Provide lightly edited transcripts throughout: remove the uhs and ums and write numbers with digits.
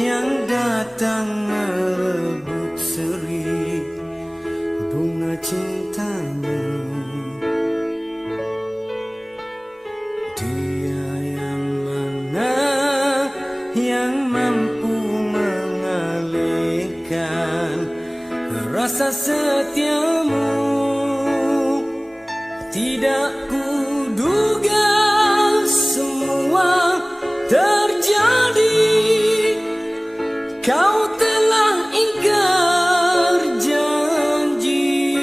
Yang datang merebut seri bunga cintanya. Dia yang mana yang mampu mengalihkan rasa setiamu. Tidak kuduga semua terjadi. Kau telah ingkar janji.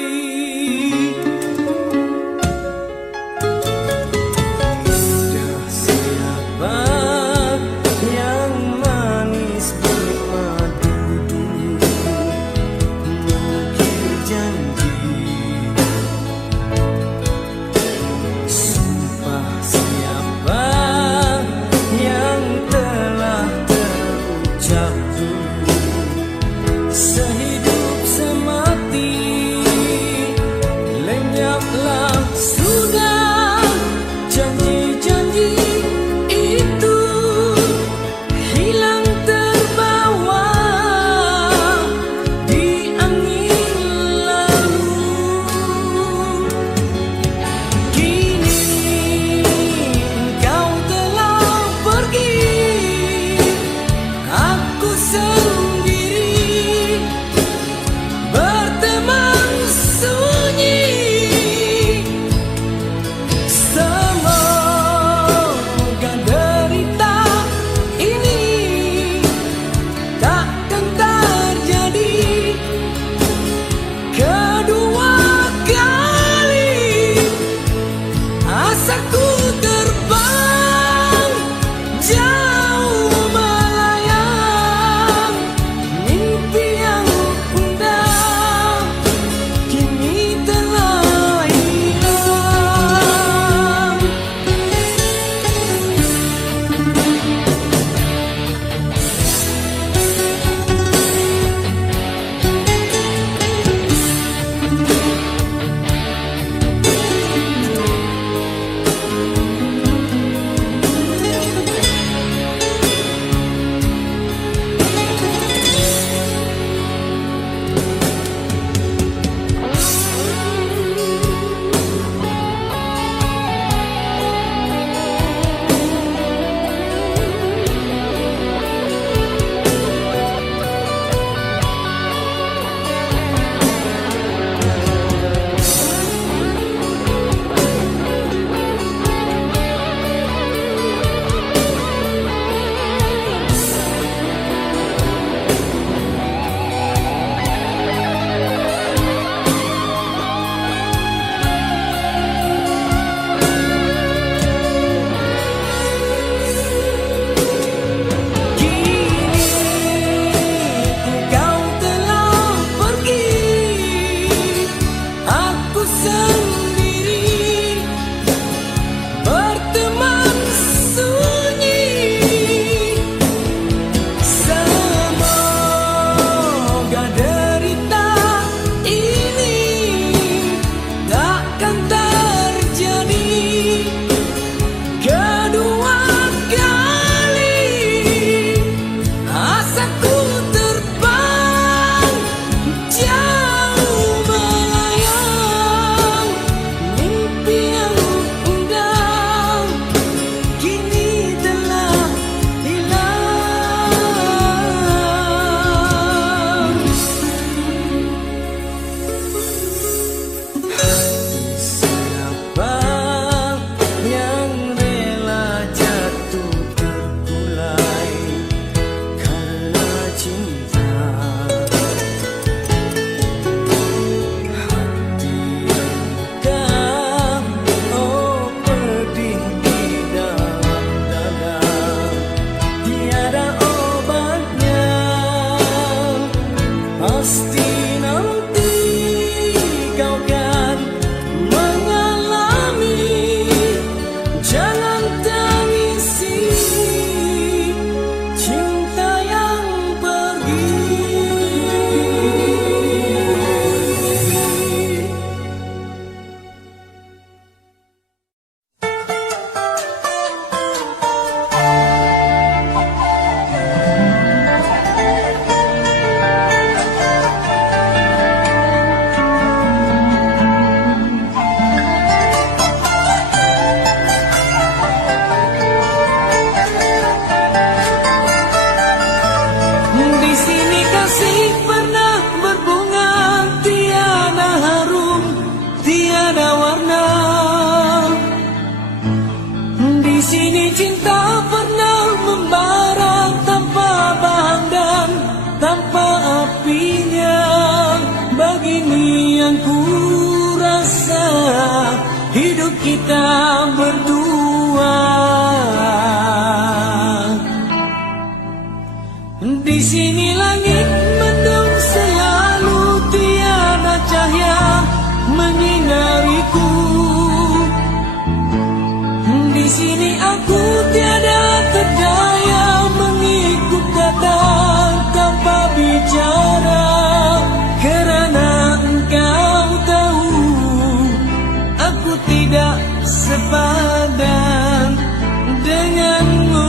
Lidah siapa yang manis bermadu mengukir janji. Sumpah siapa yang hidup kita berdua. Di sini langit mendung selalu, tiada cahaya menyinariku. Di sini aku tiada terdaya mengikut kata tanpa bicara, karena engkau tahu aku tidak sepadan denganmu.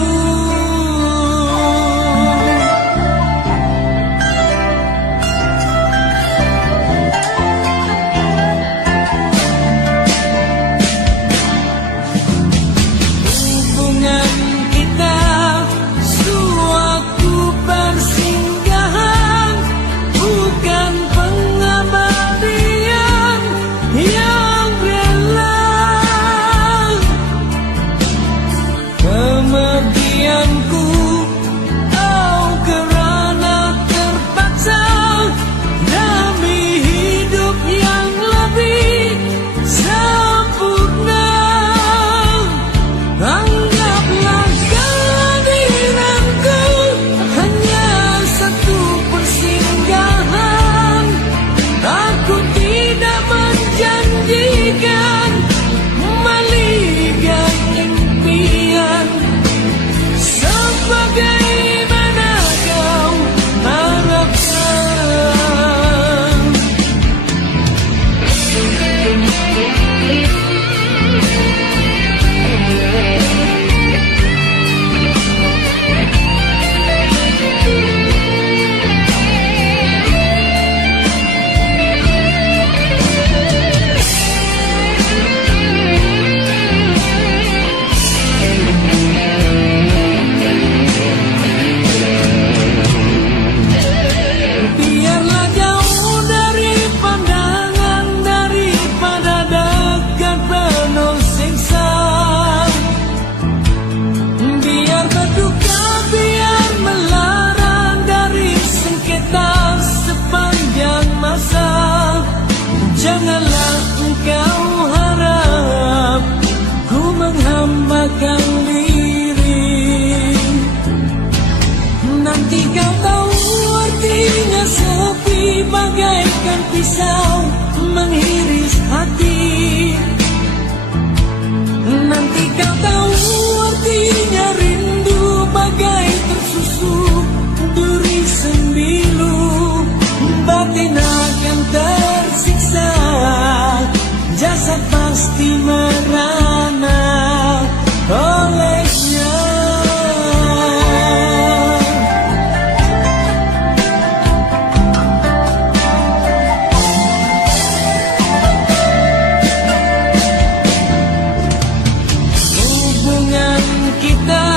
Janganlah engkau harap ku menghambakan diri. Nanti kau tahu artinya sepi bagaikan pisau mengiris hati. Nanti kau tahu artinya rindu bagai tersusuk duri sembilu. Batin akan tersiksa, jasad pasti merana olehnya. Hubungan kita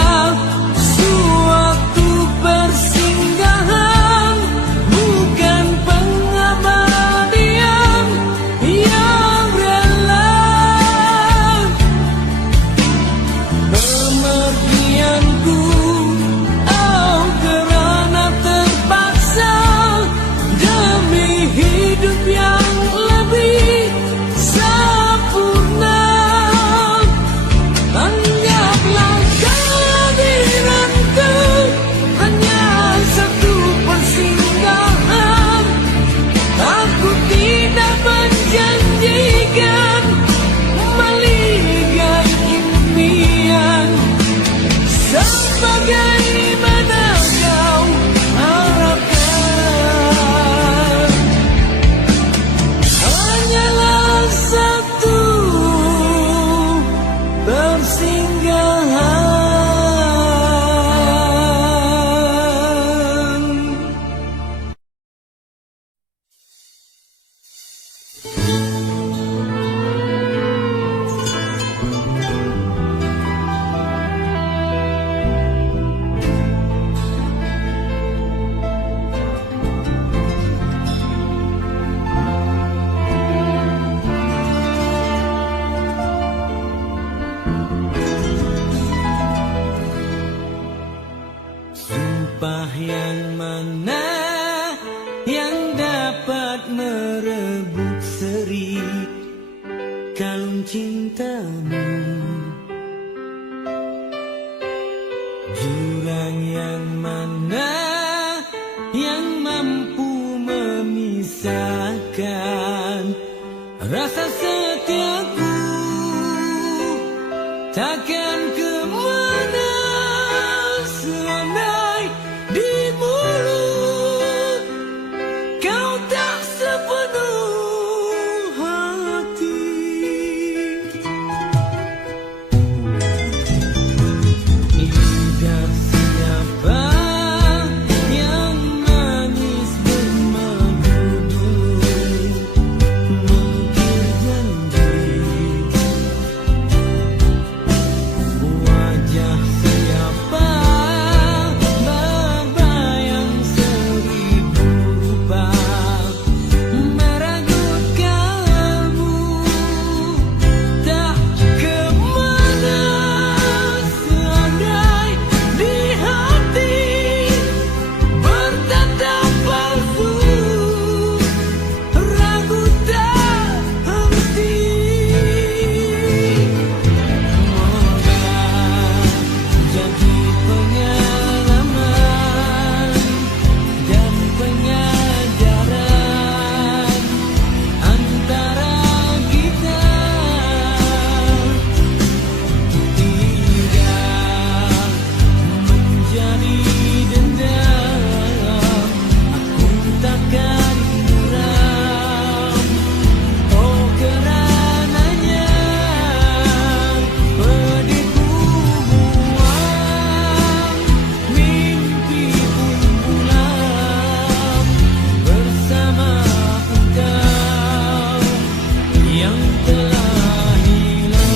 suatu persinggahan, bukan pengabadian yang rela. Pemergianku oh kerana terpaksa demi hidup yang lebih sempurna. Anggaplah kehadiranku hanya satu persinggahan. Aku tidak menjanjikan melihat impian sebagaimana kau harapkan. Hanyalah satu persinggahan. Sumpah yang mana yang dapat merebut seri kalung cintamu, jurang yang mana yang mampu memisahkan rasa setiaku, takkan kemana seandai di mulut kau tak sepenuh hati. Lidah siapa yang manis bermadu, mungkin janji. Wajah siapa berbayang seribu rupa, meragut kalbu tak kemana seandai di hati bertatap palsu, ragu tak henti. Jadi pengalaman dan pengajaran antara kita, tidak menjadi dendam. Aku takkan muram, oh karenanya pedihku buang, mimpi pun pulang bersama engkau yang telah hilang.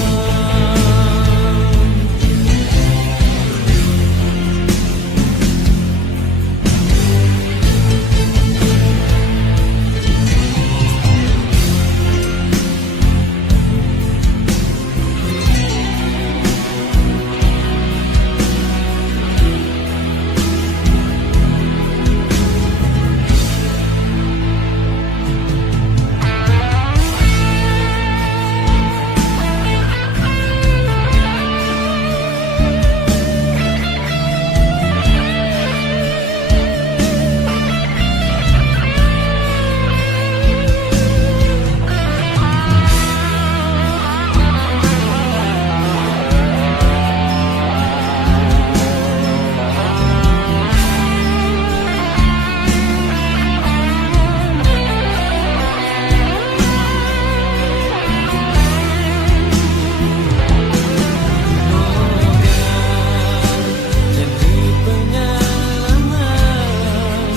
Jadi pengalaman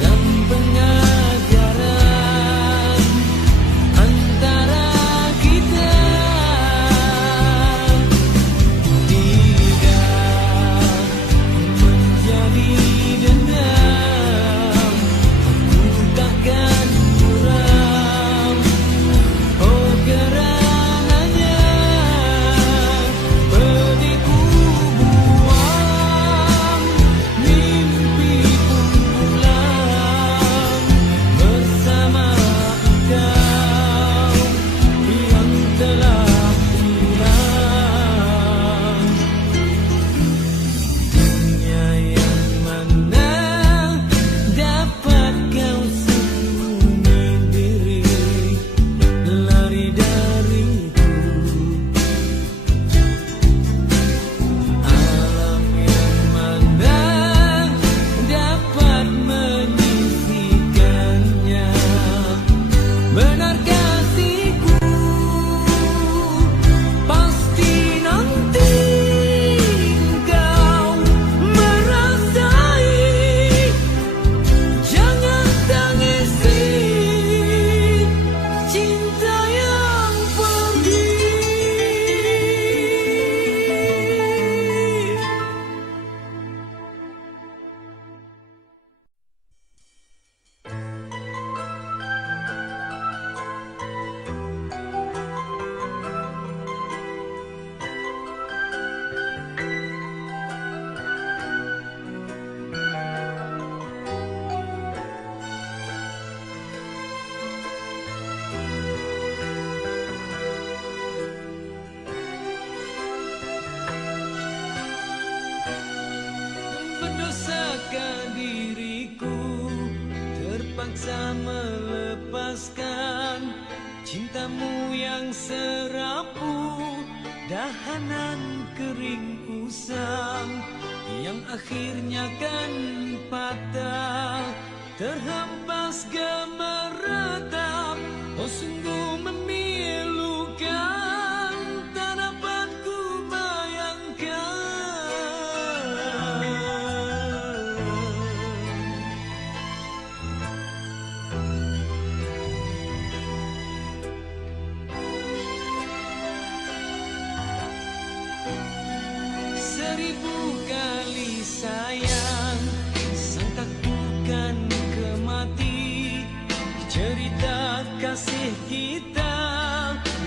dan pengajaran antara kita, tidak menjadi dendam. Aku takkan muram, oh karenanya pedihku buang, mimpi pun pulang bersama engkau yang telah hilang. Dunia yang mana dapat kau sembunyi diri, lari dariku. Alam yang mana dapat menyisihkannya. Benar kasihku, pasti nanti kau merasai. Jangan tangisi cinta yang pergi. terpaksa melepaskan cintamu yang serapu, dahanan kering usang yang akhirnya kan patah, terhempas gemeretak. Oh sungguh memilukan, tak dapat ku bayangkan. Seribu kali sayang, sangka bukan kemati. Cerita kasih kita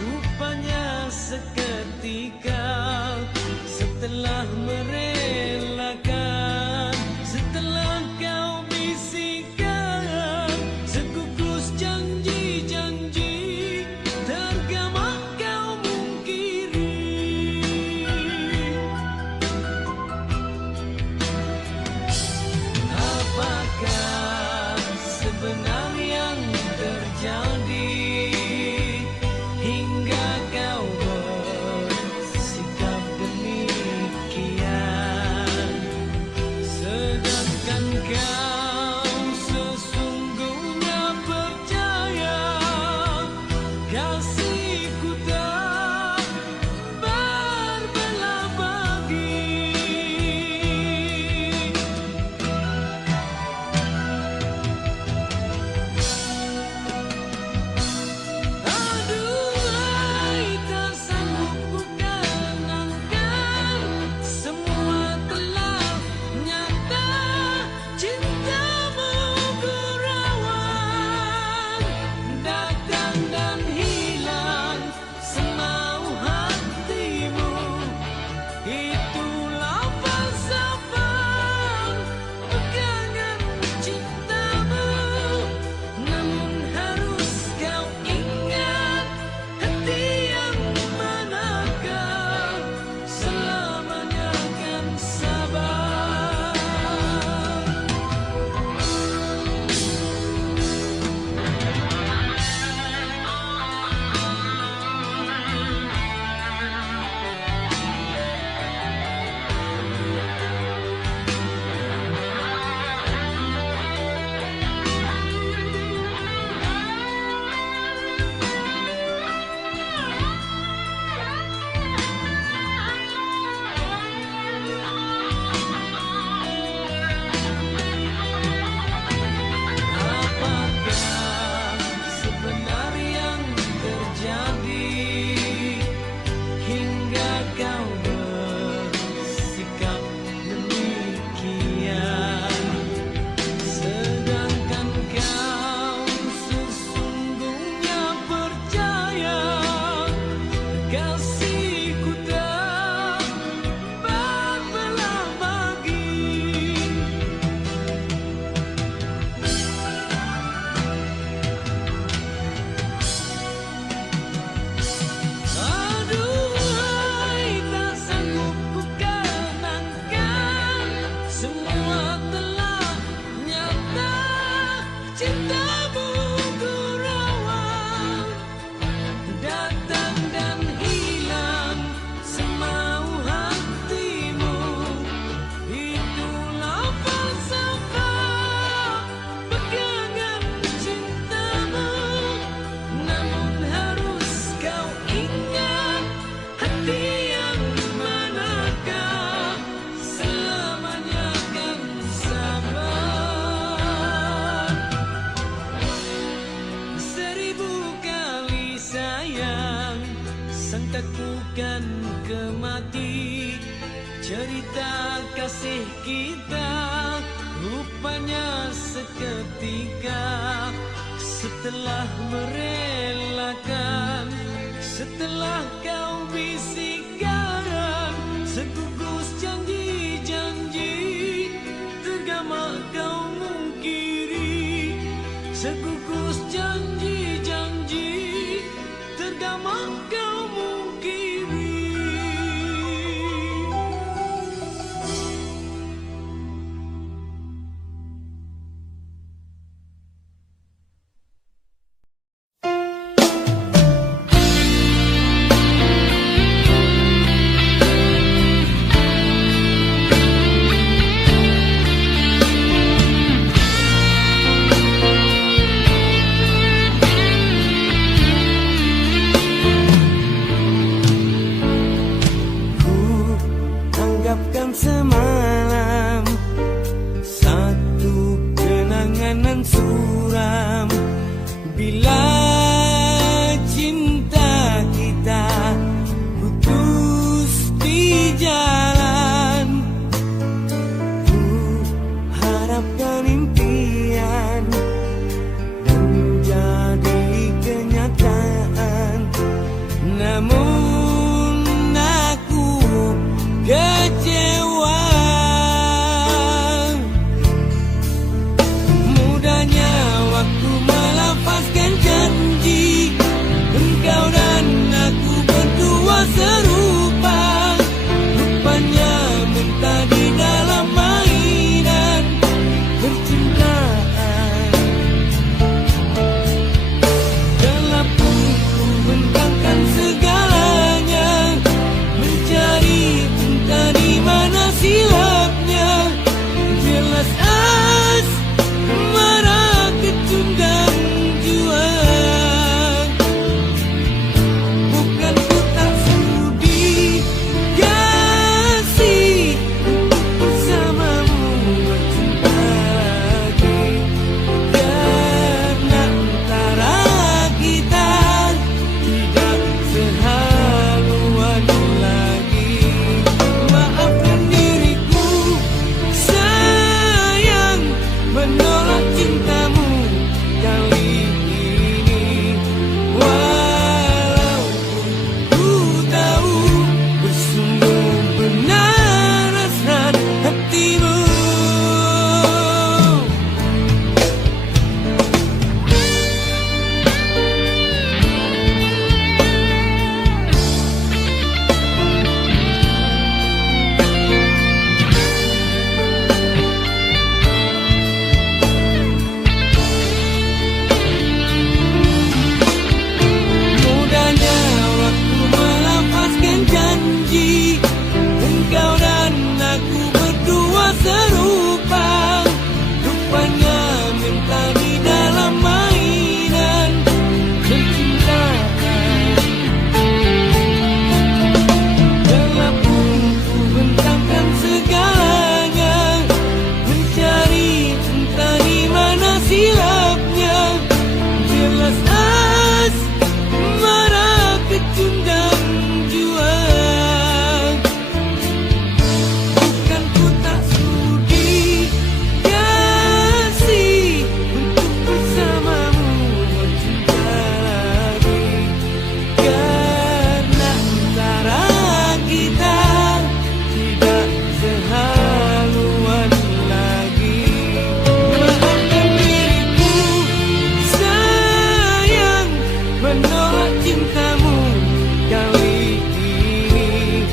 rupanya seketika, setelah merelakan, setelah kau bisikan sekukus janji-janji, tergama kau mungkiri. Apakah sebenarnya yang terjadi hingga kau bersikap demikian, sedangkan kau sesungguhnya percaya kasihku tak berbelah bagi. Aduhai, tak sanggup ku kenangkan, semua telah nyata, cintamu ku rawat, datang dan hilang semau hatimu. Itulah falsafah pegangan cintamu, namun harus kau ingat, hati yang manakah selamanya akan sabar. Apakah sebenarnya yang terjadi hingga kau bersikap demikian, sedangkan kau sesungguhnya percaya kasihku tak berbelah bagi. Aduhai, tak sanggup ku kenangkan, semua telah nyata, cintamu ku rawat, datang dan hilang semau hatimu. Itulah falsafah pegangan cintamu, namun harus kau ingat, hati yang manakah selamanya akan sabar. Seribu kali sayang, sangka bukan kemati. Cerita kasih kita rupanya seketika, setelah merelakan, setelah kau bisikan sekukus janji-janji, tergama kau mungkiri. Sekukus janji-janji, tergama kau mungkiri. Karena antara kita tidak sehaluan lagi. Maafkan diriku sayang, menolak cintamu kali ini.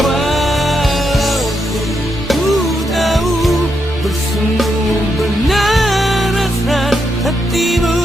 Walaupun ku tahu bersungguh benar rasa hatimu.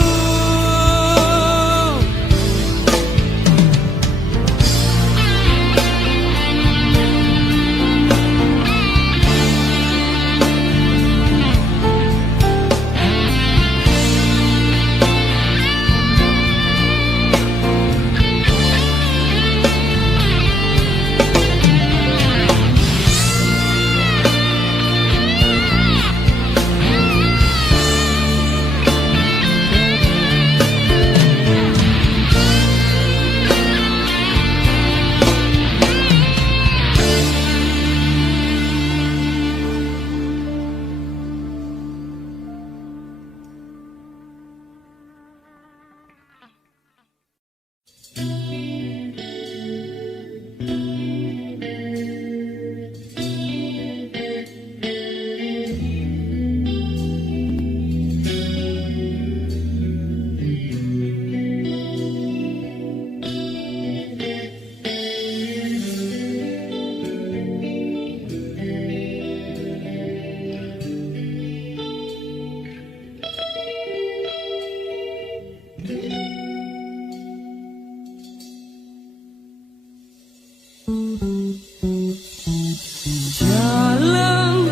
Jalan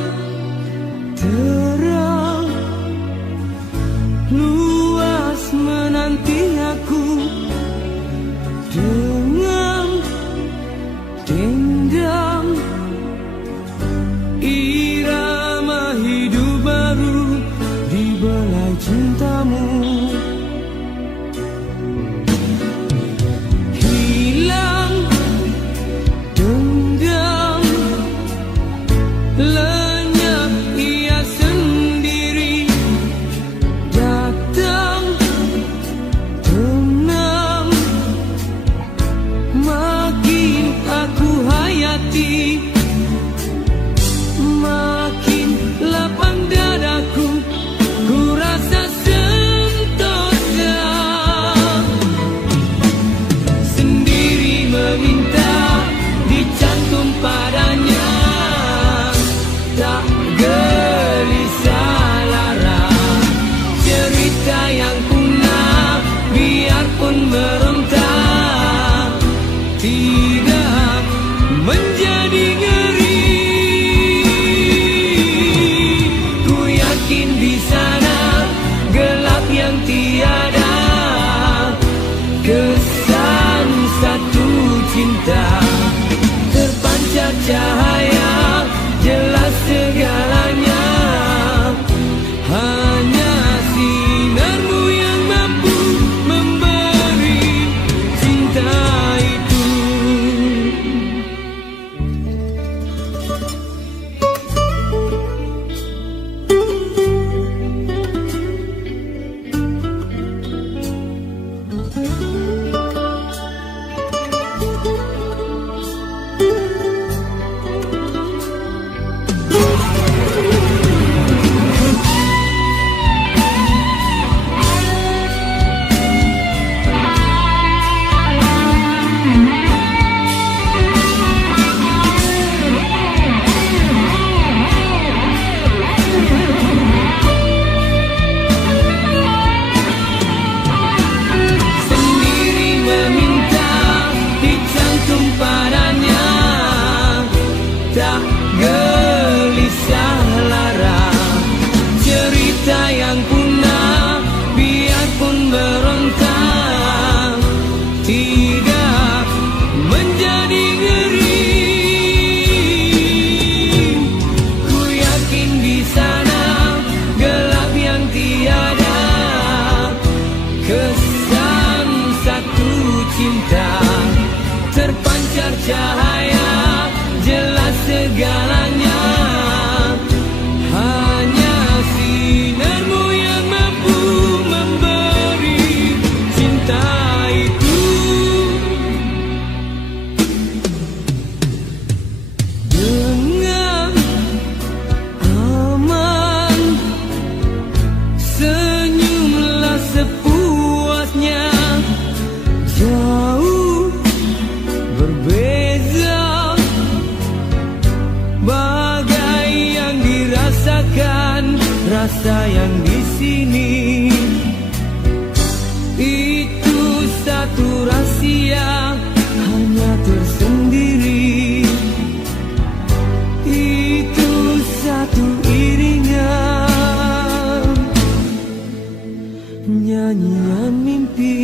terang luas menanti aku dengan dendam irama hidup baru di belai cintamu. Hilang dendam, lenyap ia sendiri, datang tenang, makin aku hayati, makin lapang dadaku, ku rasa sentosa, sendiri meminta dicantum padanya. Tak gelisah lara cerita yang punah, biarpun meronta tidak menjadi ngeri. Ku yakin di sana gelap yang tiada kesan satu cinta, terpancar cahaya jelas segalanya. Hanya sinarmu yang mampu memberi cinta itu. Tak gelisah lara cerita yang punah, biarpun meronta tidak menjadi ngeri. Ku yakin di sana gelap yang tiada kesan satu cinta, terpancar cahaya jelas segalanya. Hanya sinarmu yang mampu memberi cinta itu. satu rahasia hanya tersendiri, itu satu iringan nyanyian mimpi.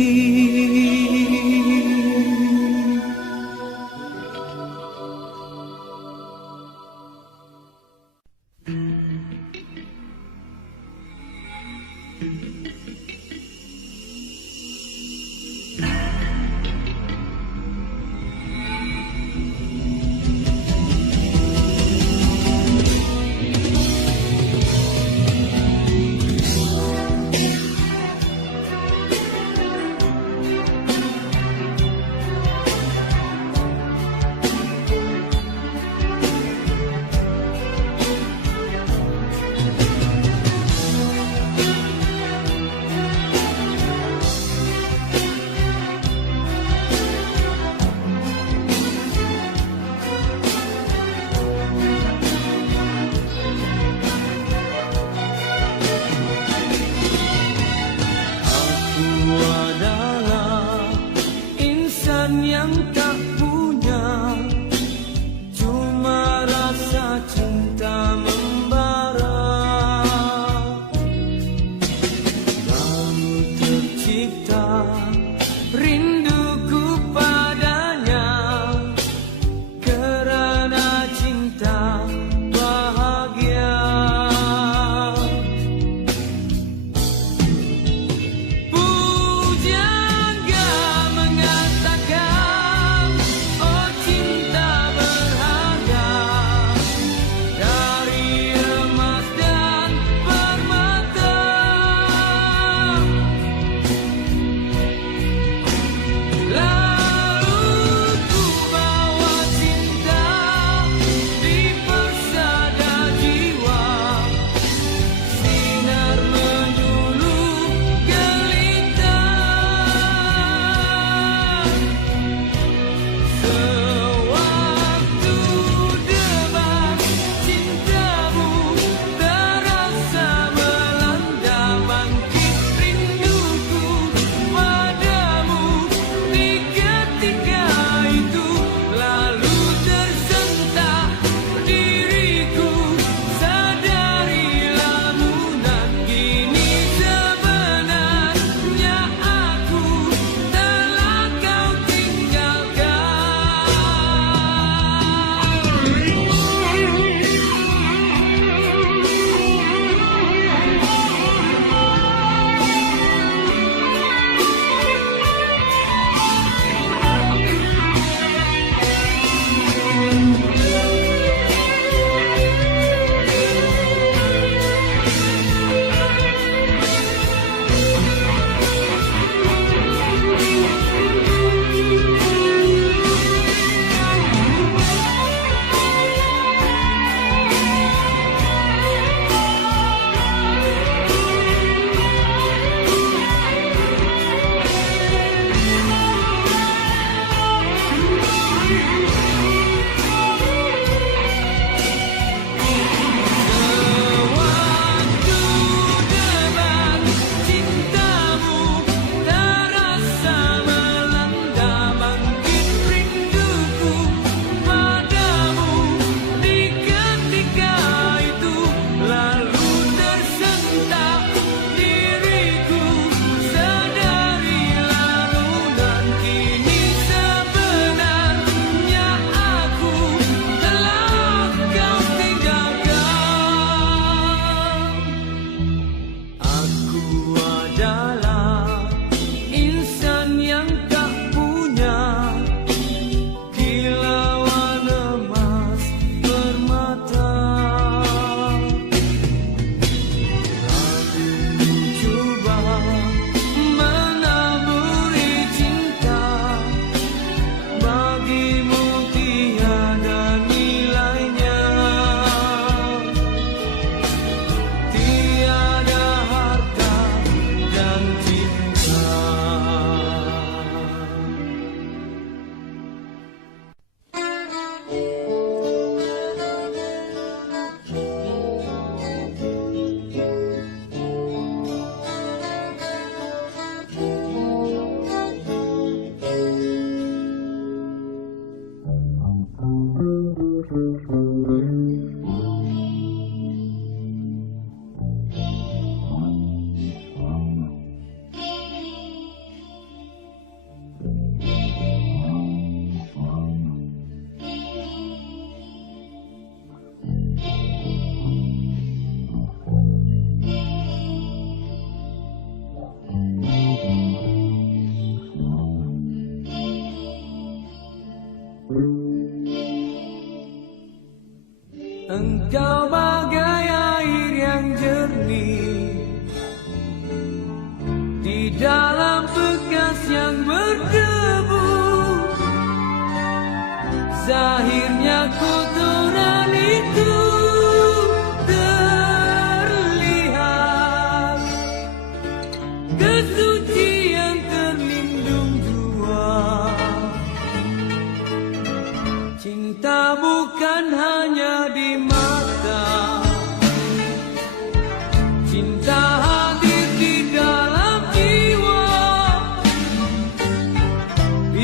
Yang tak punya cuma rasa cinta membara, lalu tercipta rinduku padanya karena cinta bahagia. Pujangga mengatakan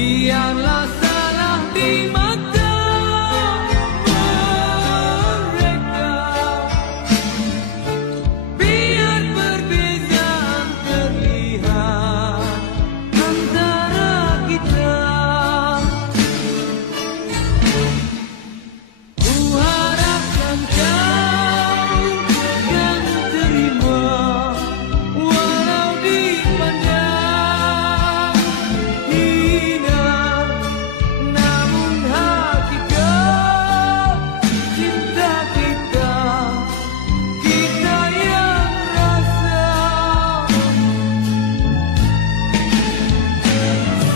biarlah salah di mata mereka, biar perbezaan terlihat antara kita. Ku harapkan kau akan terima, walau dipandang hina, namun hakikat cinta kita, kita yang rasa.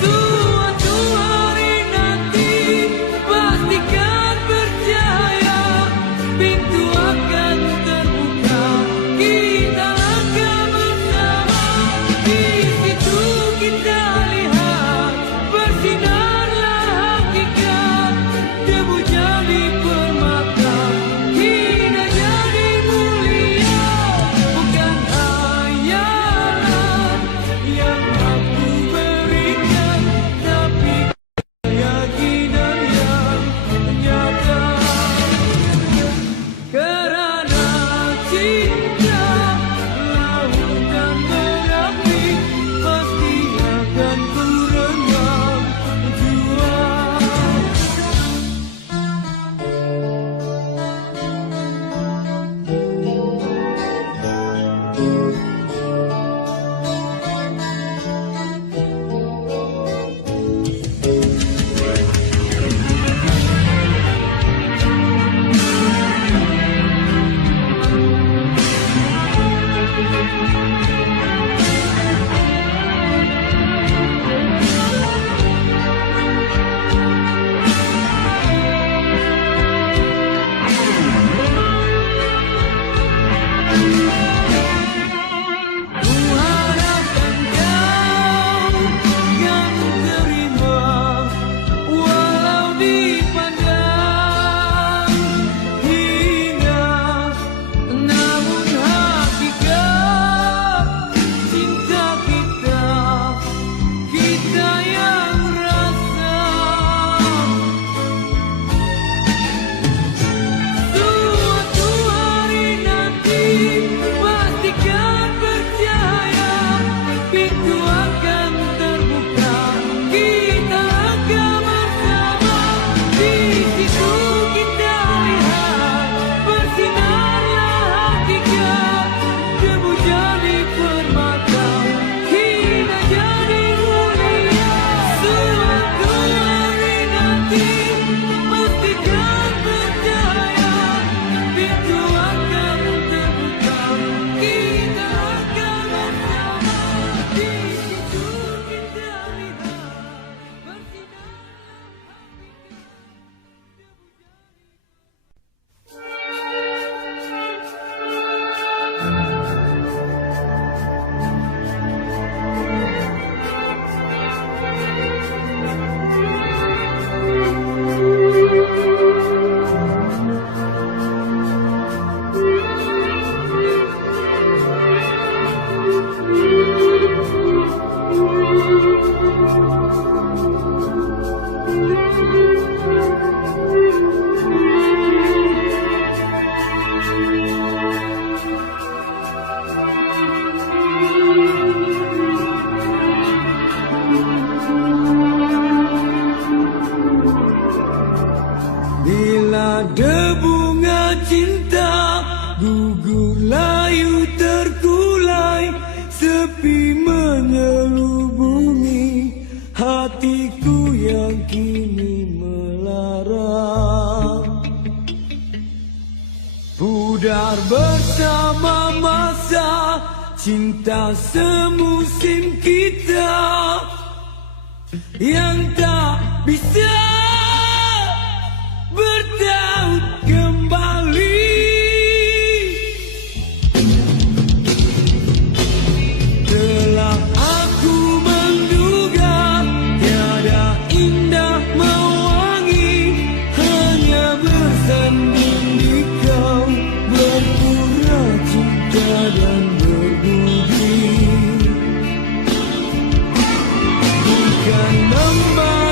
Suatu hari nanti pastikan percaya, pintu akan terbuka, kita akan bersama. Di situ kita lihat bersinarlah hakikat, debu jadi permata, hina jadi mulia. Bukan hayalan yang aku berikan, tapi keyakinan yang nyata. Kerana cinta lautan berapi, pasti akan ku rendam jua. Ku harapkan kau akan terima, walau dipandang hina, namun hakikat cinta kita, kita yang rasa. Suatu hari nanti pastikan percaya, pintu akan terbuka, kita akan bersama. Di situ kita lihat bersinarlah hakikat, debu jadi permata, hina jadi mulia. Suatu hari nanti pastikan percaya, pintu akan terbuka, kita akan bersama. Di situ kita lihat bersinarlah bila debunga cinta gugur layu terkulai, sepi menyelubungi hatiku yang kini melara. Pudar bersama masa, cinta semusim kita yang tak bisa bertaut kembali. Telah aku menduga tiada indah mewangi, hanya bersanding di kau, berpura cinta dan berbudi. Bukan membara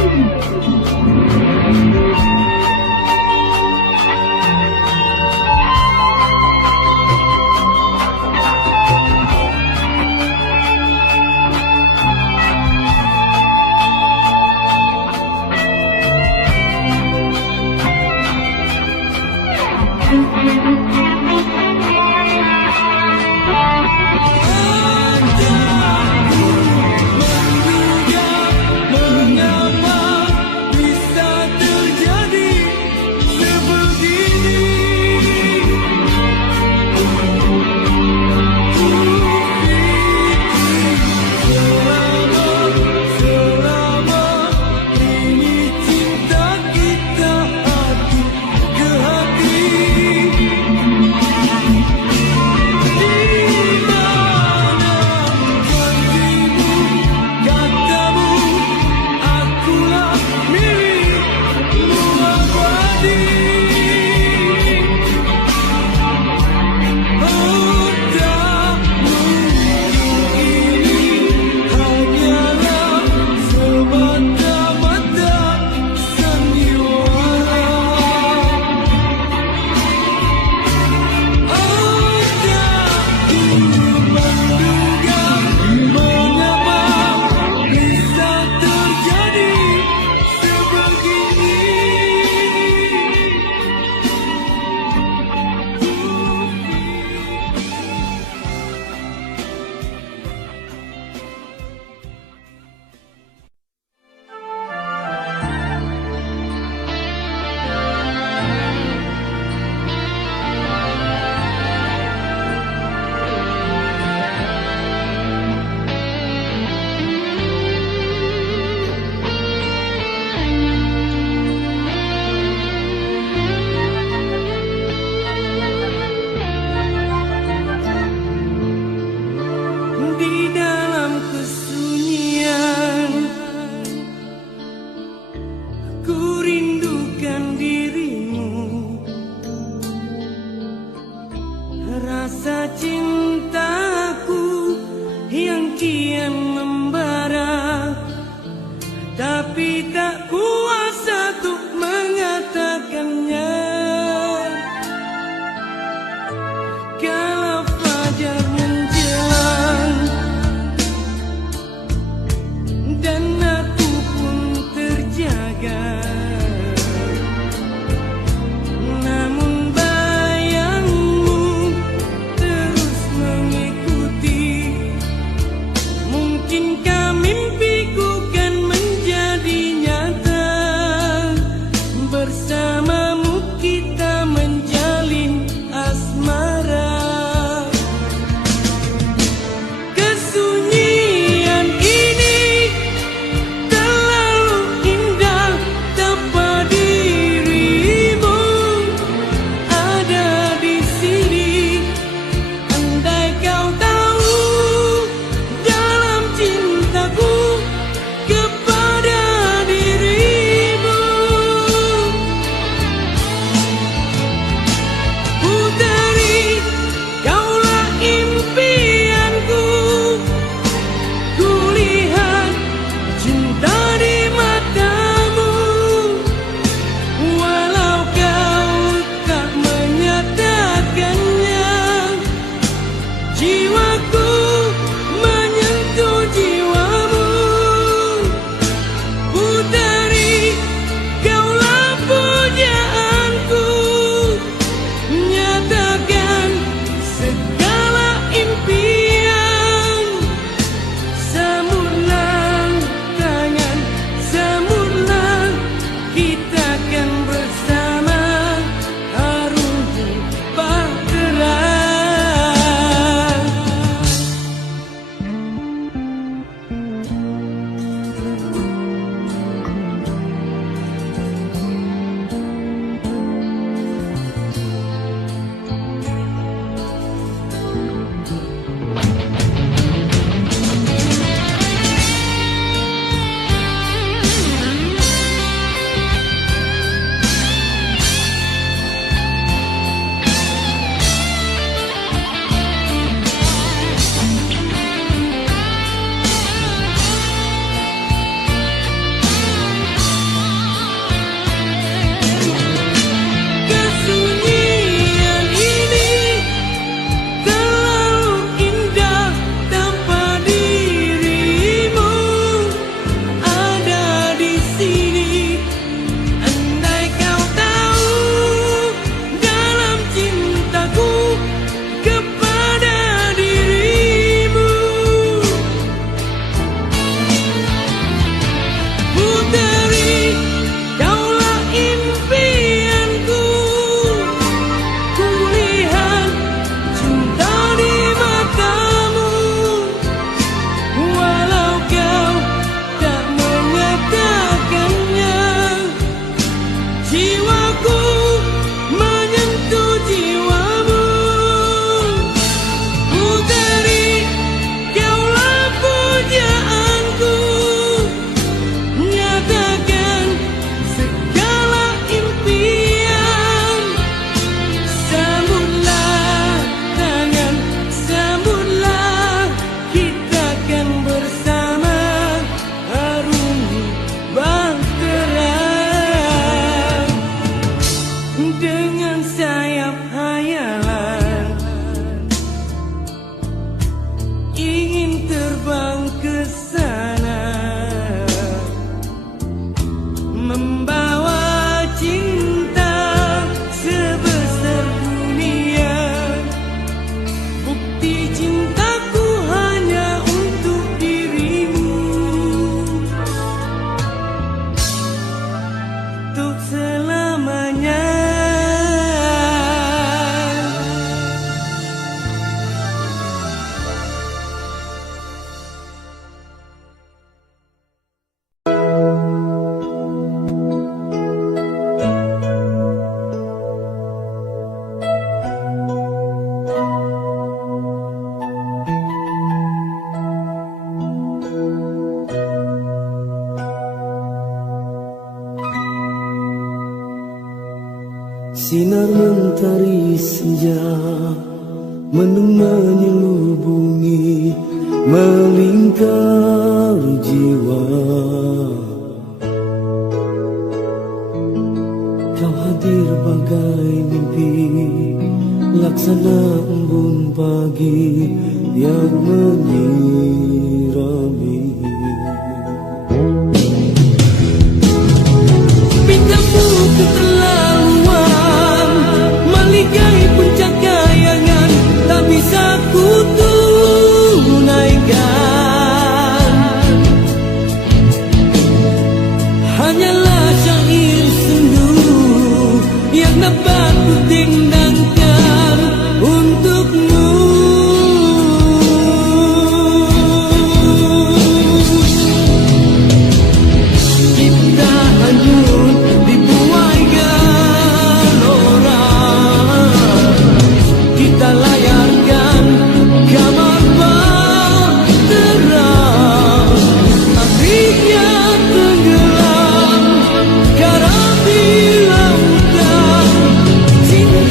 Menduga mengapa Sinar mentari senja, mendung menyelubungi, melingkari jiwa. Kau hadir bagai mimpi, laksana embun pagi yang menyirami. Bintangmu keterlaluan, meligai puncak kayangan, tak bisa ku tunaikan. Hanyalah syair sendu yang dapat ku tinggalkan untukmu. Kita hanyut dibuai gelora, kita layarkan kamar bahtera. Akhirnya tenggelam karam di lautan cinta.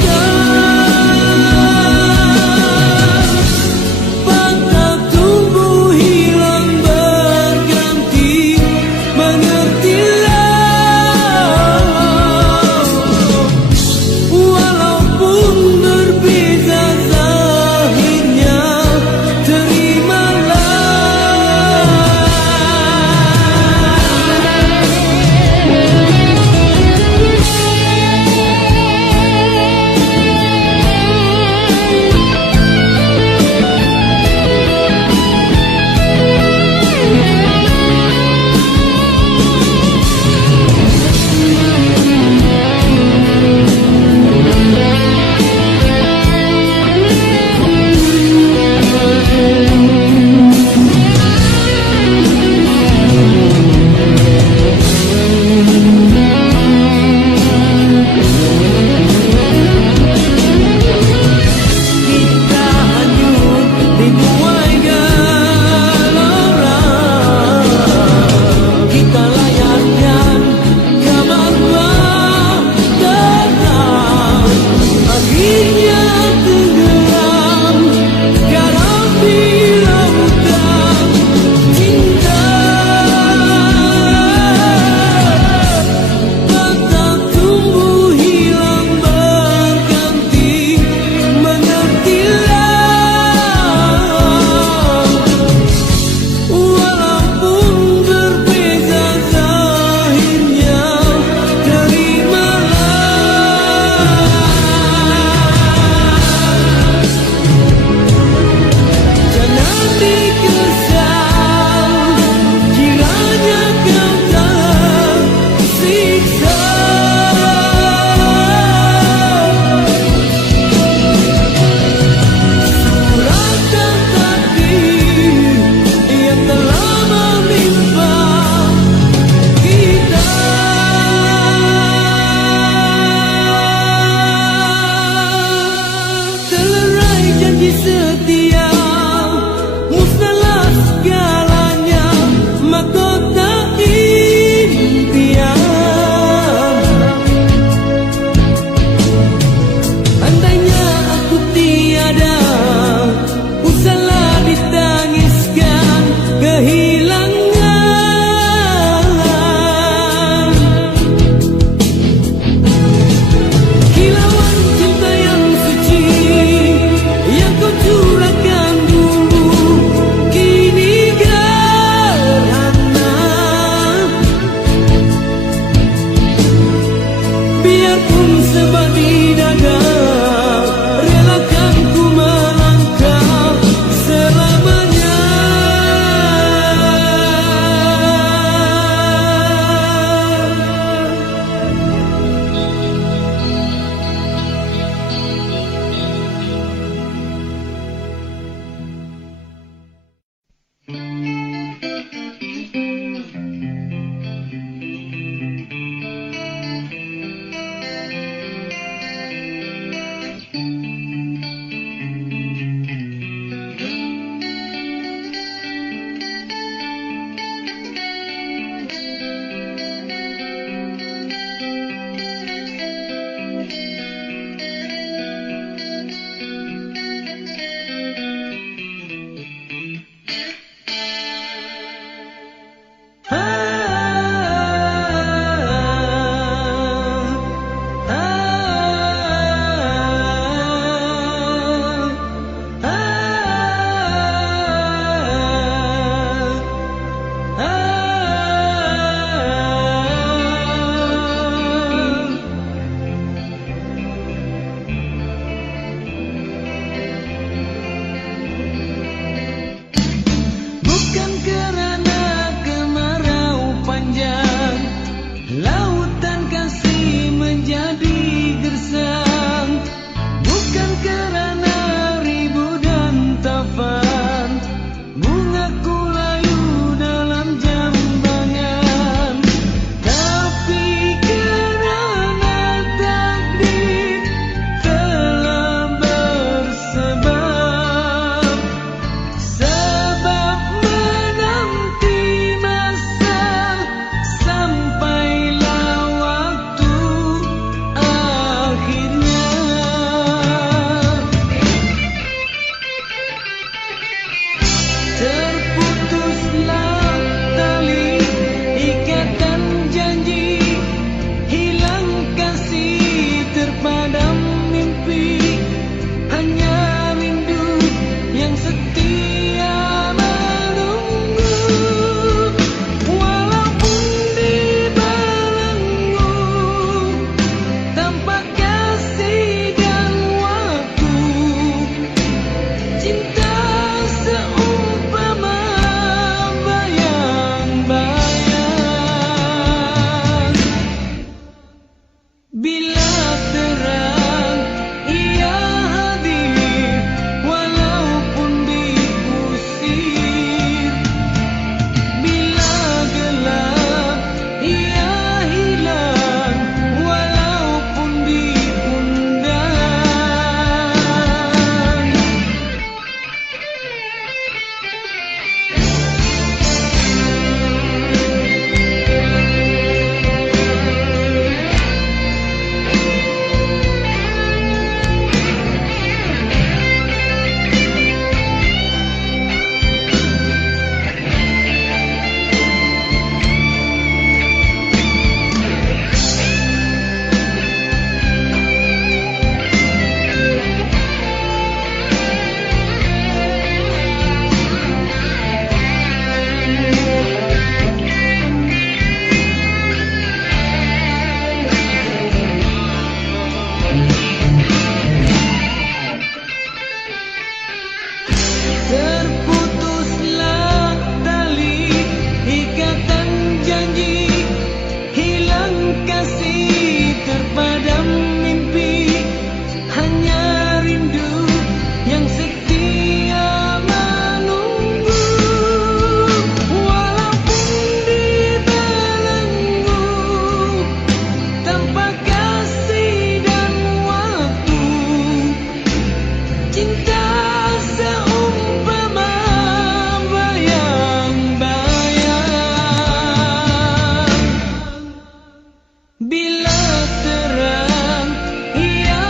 Bila terang ia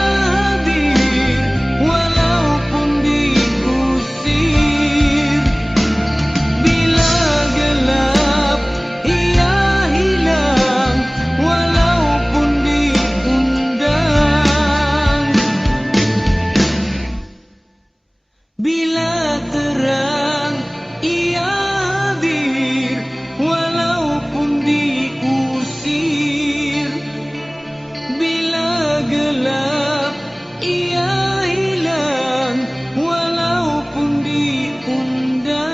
hadir, walaupun diusir. Bila gelap ia hilang, walaupun diundang. Bila terang ia hadir, walaupun diusir. Bila gelap ia hilang, walaupun diundang.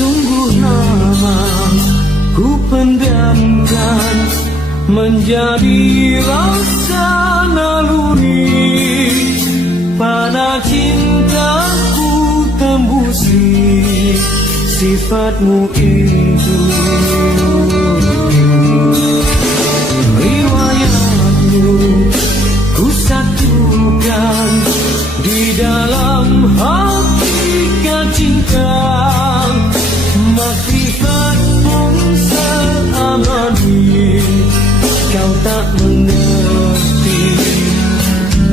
Sungguh lama ku pendamkan menjadi rasa naluri, pada cintaku tembusi sifatmu itu. Riwayatmu ku satukan di dalam hakikat cinta. Makrifat pun seabadi, kau tak mengerti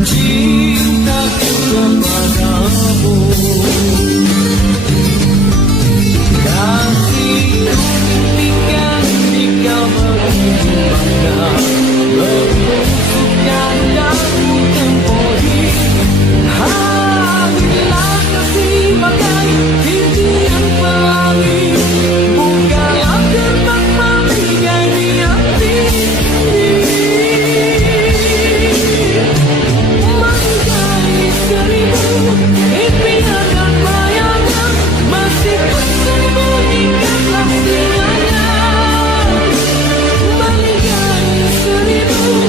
cintaku kepadamu. Kasihku impikan di kau beribadah, membusukkan daku tempohi. Hadirlah kasih bagai titian pelangi, bukalah gerbang maligai di hati. Mangkai seribu impian dan bayangan, masih tersembunyikan rahasianya. Maligai seribu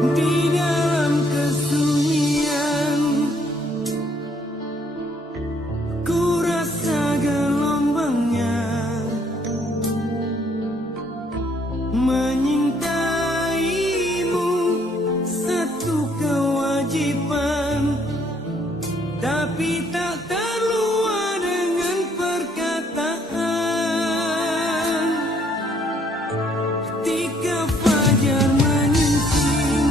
di dalam kesunyian. Ku rasa gelombangnya menyintaimu satu kewajiban, tapi tak terluar dengan perkataan. Ketika fajar menyingsing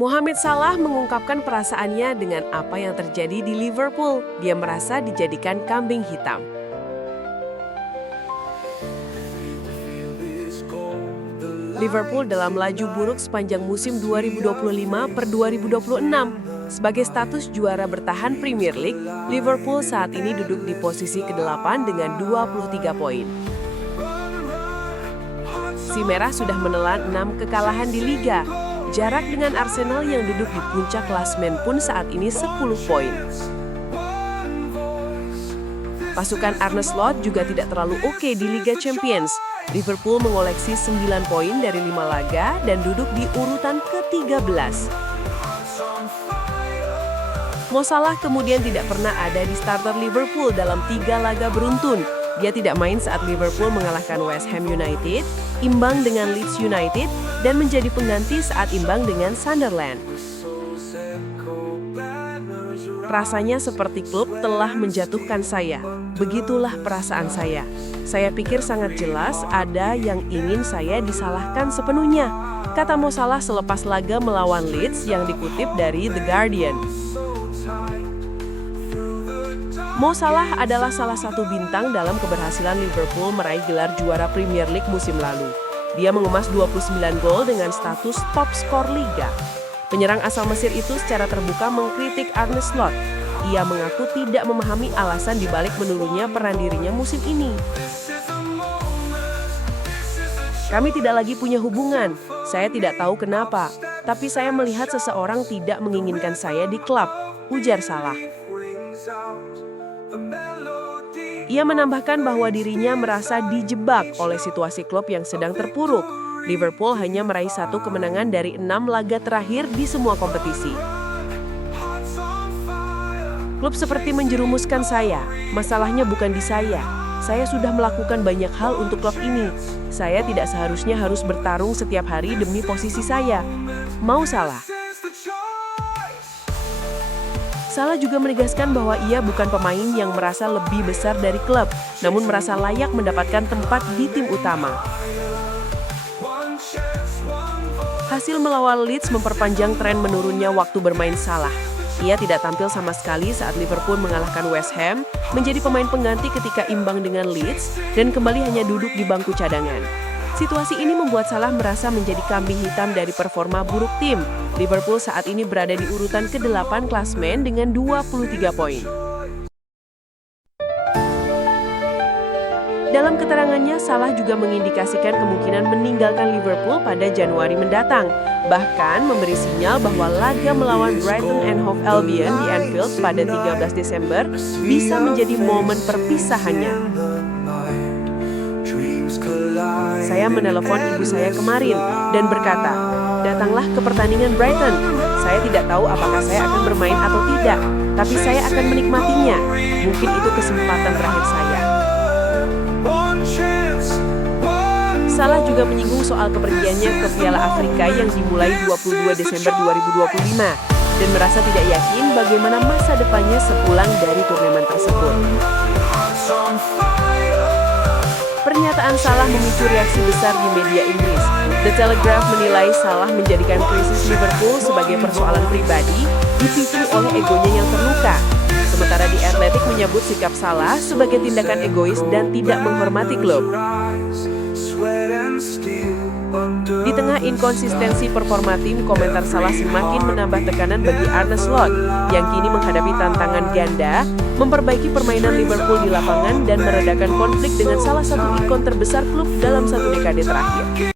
Mohamed Salah mengungkapkan perasaannya dengan apa yang terjadi di Liverpool. Dia merasa dijadikan kambing hitam. Liverpool dalam laju buruk sepanjang musim 2025 per 2026. Sebagai status juara bertahan Premier League, Liverpool saat ini duduk di posisi ke-8 dengan 23 poin. Si Merah sudah menelan 6 kekalahan di Liga. Jarak dengan Arsenal yang duduk di puncak klasemen pun saat ini 10 poin. Pasukan Arne Slot juga tidak terlalu oke di Liga Champions. Liverpool mengoleksi 9 poin dari 5 laga dan duduk di urutan ke-13. Mo Salah kemudian tidak pernah ada di starter Liverpool dalam 3 laga beruntun. Dia tidak main saat Liverpool mengalahkan West Ham United, imbang dengan Leeds United, dan menjadi pengganti saat imbang dengan Sunderland. Rasanya seperti klub telah menjatuhkan saya. Begitulah perasaan saya. Saya pikir sangat jelas ada yang ingin saya disalahkan sepenuhnya, kata Mo Salah selepas laga melawan Leeds yang dikutip dari The Guardian. Mo Salah adalah salah satu bintang dalam keberhasilan Liverpool meraih gelar juara Premier League musim lalu. Dia mengemas 29 gol dengan status top skor Liga. Penyerang asal Mesir itu secara terbuka mengkritik Arne Slot. Ia mengaku tidak memahami alasan dibalik menurunnya peran dirinya musim ini. Kami tidak lagi punya hubungan, saya tidak tahu kenapa, tapi saya melihat seseorang tidak menginginkan saya di klub, ujar Salah. Ia menambahkan bahwa dirinya merasa dijebak oleh situasi klub yang sedang terpuruk. Liverpool hanya meraih 1 kemenangan dari 6 laga terakhir di semua kompetisi. Klub seperti menjerumuskan saya, masalahnya bukan di saya. Saya sudah melakukan banyak hal untuk klub ini. Saya tidak seharusnya harus bertarung setiap hari demi posisi saya. Mau Salah. Salah juga menegaskan bahwa ia bukan pemain yang merasa lebih besar dari klub, namun merasa layak mendapatkan tempat di tim utama. Hasil melawan Leeds memperpanjang tren menurunnya waktu bermain Salah. Ia tidak tampil sama sekali saat Liverpool mengalahkan West Ham, menjadi pemain pengganti ketika imbang dengan Leeds, dan kembali hanya duduk di bangku cadangan. Situasi ini membuat Salah merasa menjadi kambing hitam dari performa buruk tim. Liverpool saat ini berada di urutan ke-8 klasemen dengan 23 poin. Dalam keterangannya, Salah juga mengindikasikan kemungkinan meninggalkan Liverpool pada Januari mendatang. Bahkan memberi sinyal bahwa laga melawan Brighton and Hove Albion di Anfield pada 13 Desember bisa menjadi momen perpisahannya. Saya menelepon ibu saya kemarin dan berkata, datanglah ke pertandingan Brighton. Saya tidak tahu apakah saya akan bermain atau tidak, tapi saya akan menikmatinya. Mungkin itu kesempatan terakhir saya. Salah juga menyinggung soal kepergiannya ke Piala Afrika yang dimulai 22 Desember 2025 dan merasa tidak yakin bagaimana masa depannya sepulang dari turnamen tersebut. Pernyataan Salah memicu reaksi besar di media Inggris. The Telegraph menilai Salah menjadikan krisis Liverpool sebagai persoalan pribadi dipicu oleh egonya yang terluka. Sementara The Athletic menyebut sikap Salah sebagai tindakan egois dan tidak menghormati klub. Di tengah inkonsistensi performa tim, komentar Salah semakin menambah tekanan bagi Arne Slot yang kini menghadapi tantangan ganda, memperbaiki permainan Liverpool di lapangan dan meredakan konflik dengan salah satu ikon terbesar klub dalam 1 dekade terakhir.